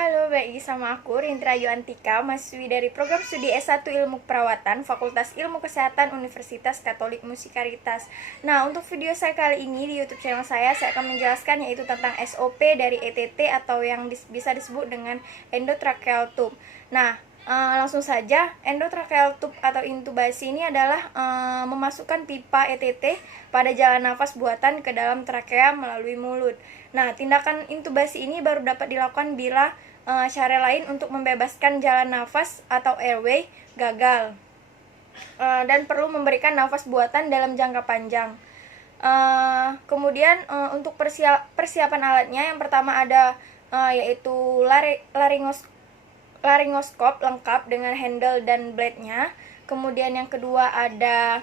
Halo, baik sama aku Rindra Yuantika, mahasiswi dari program studi S1 Ilmu Perawatan, Fakultas Ilmu Kesehatan Universitas Katolik Musikaritas. Nah, untuk video saya kali ini di YouTube channel saya akan menjelaskan yaitu tentang SOP dari ETT atau yang bisa disebut dengan endotracheal tube. Nah, langsung saja, endotracheal tube atau intubasi ini adalah memasukkan pipa ETT pada jalan nafas buatan ke dalam trakea melalui mulut. Nah, tindakan intubasi ini baru dapat dilakukan bila cara lain untuk membebaskan jalan nafas atau airway gagal dan perlu memberikan nafas buatan dalam jangka panjang. Kemudian untuk persiapan alatnya, yang pertama ada yaitu laringoskop lengkap dengan handle dan blade-nya. Kemudian yang kedua ada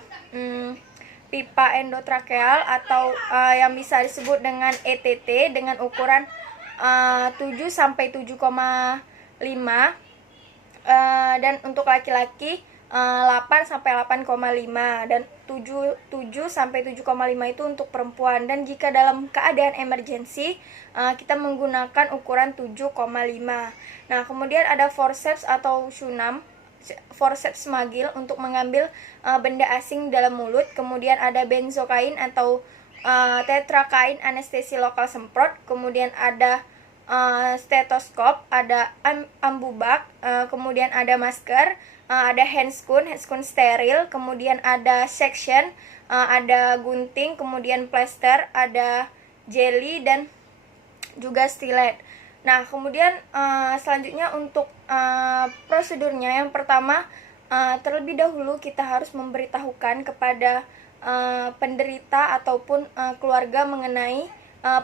pipa endotracheal atau yang bisa disebut dengan ETT dengan ukuran 7 sampai 7,5 dan untuk laki-laki 8 sampai 8,5 dan 7 sampai 7,5 itu untuk perempuan. Dan jika dalam keadaan emergensi kita menggunakan ukuran 7,5. Nah, kemudian ada forceps atau shunam, forceps magil untuk mengambil benda asing dalam mulut. Kemudian ada benzokain atau tetrakain anestesi lokal semprot. Kemudian ada stetoskop, ada ambubak, kemudian ada masker, ada handscoon steril, kemudian ada section, ada gunting, kemudian plaster, ada jelly dan juga stilet. Nah, kemudian selanjutnya untuk prosedurnya, yang pertama terlebih dahulu kita harus memberitahukan kepada penderita ataupun keluarga mengenai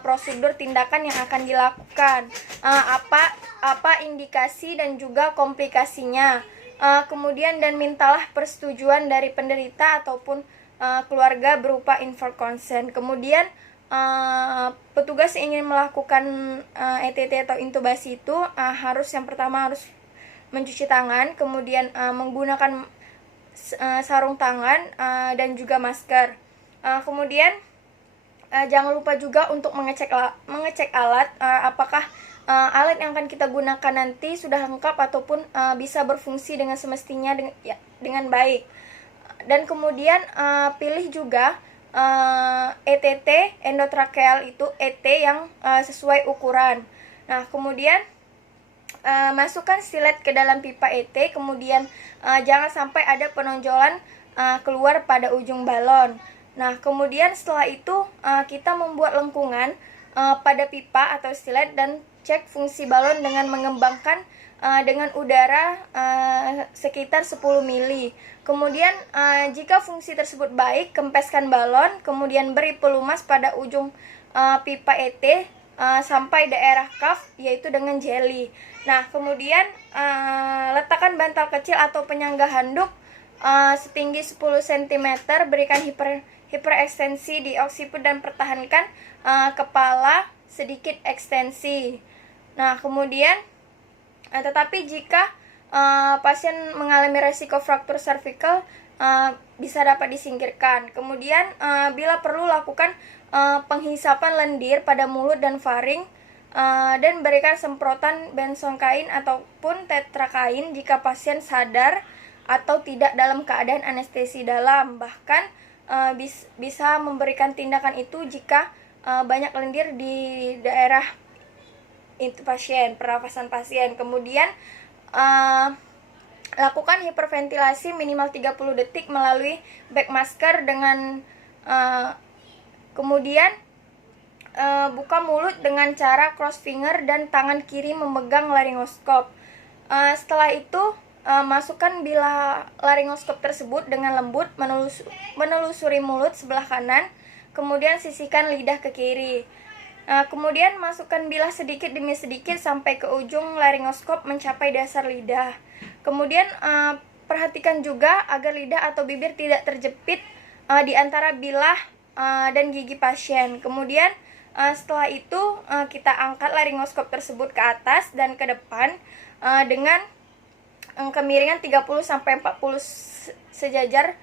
prosedur tindakan yang akan dilakukan, apa indikasi dan juga komplikasinya. Kemudian dan mintalah persetujuan dari penderita ataupun keluarga berupa informed consent. Kemudian petugas yang ingin melakukan ETT atau intubasi itu yang pertama harus mencuci tangan, kemudian menggunakan sarung tangan dan juga masker. Kemudian jangan lupa juga untuk mengecek alat, apakah alat yang akan kita gunakan nanti sudah lengkap ataupun bisa berfungsi dengan semestinya dengan baik. Dan kemudian pilih juga ETT endotracheal itu ET yang sesuai ukuran. Nah, kemudian masukkan stilet ke dalam pipa ET, kemudian jangan sampai ada penonjolan keluar pada ujung balon. Nah, kemudian setelah itu kita membuat lengkungan pada pipa atau stilet dan cek fungsi balon dengan mengembangkan dengan udara sekitar 10 mili. Kemudian jika fungsi tersebut baik, kempeskan balon, kemudian beri pelumas pada ujung pipa ET sampai daerah cuff, yaitu dengan jelly. Nah, kemudian letakkan bantal kecil atau penyangga handuk setinggi 10 cm, berikan hiperekstensi di oksiput dan pertahankan kepala sedikit ekstensi. Nah, kemudian tetapi jika pasien mengalami resiko fraktur cervical bisa dapat disingkirkan. Kemudian bila perlu lakukan penghisapan lendir pada mulut dan faring dan berikan semprotan benzokain ataupun tetrakain jika pasien sadar atau tidak dalam keadaan anestesi dalam. Bahkan bisa memberikan tindakan itu jika banyak lendir di daerah itu pernafasan pasien. Kemudian lakukan hiperventilasi minimal 30 detik melalui bag masker dengan kemudian buka mulut dengan cara cross finger dan tangan kiri memegang laringoskop. Setelah itu masukkan bilah laringoskop tersebut dengan lembut menelusuri mulut sebelah kanan, kemudian sisihkan lidah ke kiri. Kemudian masukkan bilah sedikit demi sedikit sampai ke ujung laringoskop mencapai dasar lidah. Kemudian perhatikan juga agar lidah atau bibir tidak terjepit di antara bilah dan gigi pasien. Kemudian setelah itu kita angkat laringoskop tersebut ke atas dan ke depan dengan kemiringan 30 sampai 40 sejajar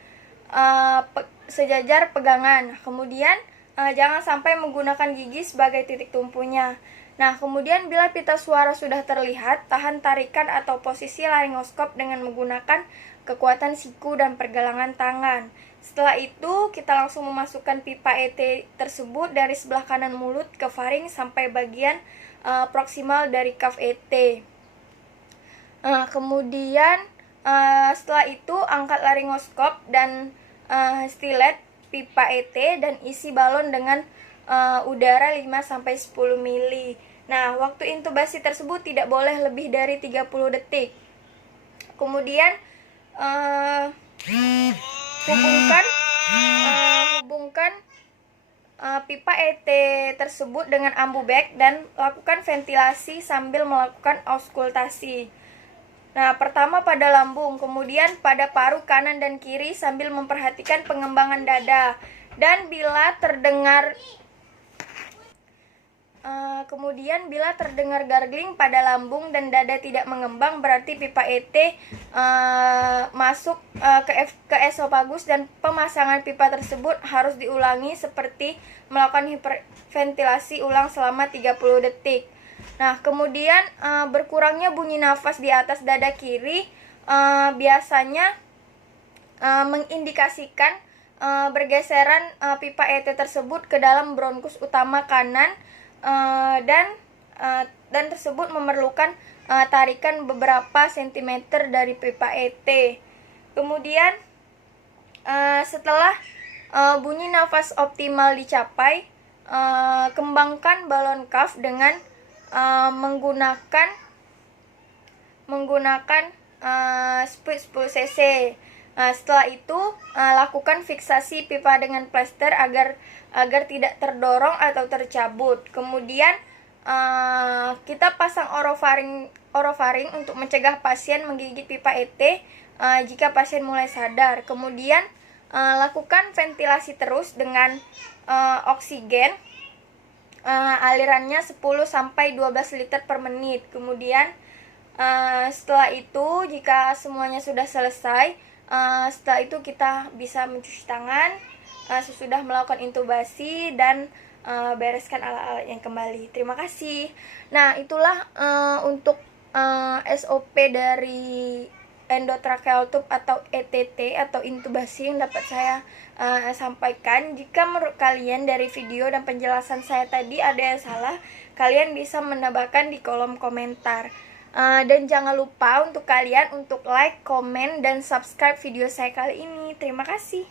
pegangan. Kemudian jangan sampai menggunakan gigi sebagai titik tumpunya. Nah, kemudian bila pita suara sudah terlihat, tahan tarikan atau posisi laryngoskop dengan menggunakan kekuatan siku dan pergelangan tangan. Setelah itu, kita langsung memasukkan pipa ET tersebut dari sebelah kanan mulut ke faring sampai bagian proksimal dari kaf ET. Kemudian setelah itu angkat laryngoskop dan stilet pipa ET dan isi balon dengan udara 5-10 mili. Nah, waktu intubasi tersebut tidak boleh lebih dari 30 detik. Kemudian hubungkan pipa ET tersebut dengan ambu bag dan lakukan ventilasi sambil melakukan auskultasi. Nah, pertama pada lambung, kemudian pada paru kanan dan kiri sambil memperhatikan pengembangan dada. Dan bila terdengar gargling pada lambung dan dada tidak mengembang, berarti pipa ET masuk ke esofagus dan pemasangan pipa tersebut harus diulangi seperti melakukan hiperventilasi ulang selama 30 detik. Nah, kemudian berkurangnya bunyi nafas di atas dada kiri biasanya mengindikasikan bergeseran pipa ET tersebut ke dalam bronkus utama kanan dan tersebut memerlukan tarikan beberapa sentimeter dari pipa ET. Kemudian setelah bunyi nafas optimal dicapai, kembangkan balon kaf dengan menggunakan speed 10 cc. Setelah itu lakukan fiksasi pipa dengan plester agar tidak terdorong atau tercabut. Kemudian kita pasang orofaring untuk mencegah pasien menggigit pipa ET jika pasien mulai sadar. Kemudian lakukan ventilasi terus dengan oksigen. Alirannya 10-12 liter per menit. Kemudian setelah itu, jika semuanya sudah selesai, setelah itu kita bisa mencuci tangan sesudah melakukan intubasi dan bereskan alat-alat yang kembali. Terima kasih. Nah, itulah untuk SOP dari endotracheal tube atau ETT atau intubasi yang dapat saya sampaikan. Jika menurut kalian dari video dan penjelasan saya tadi ada yang salah, kalian bisa menambahkan di kolom komentar. Dan jangan lupa untuk kalian untuk like, komen, dan subscribe video saya kali ini. Terima kasih.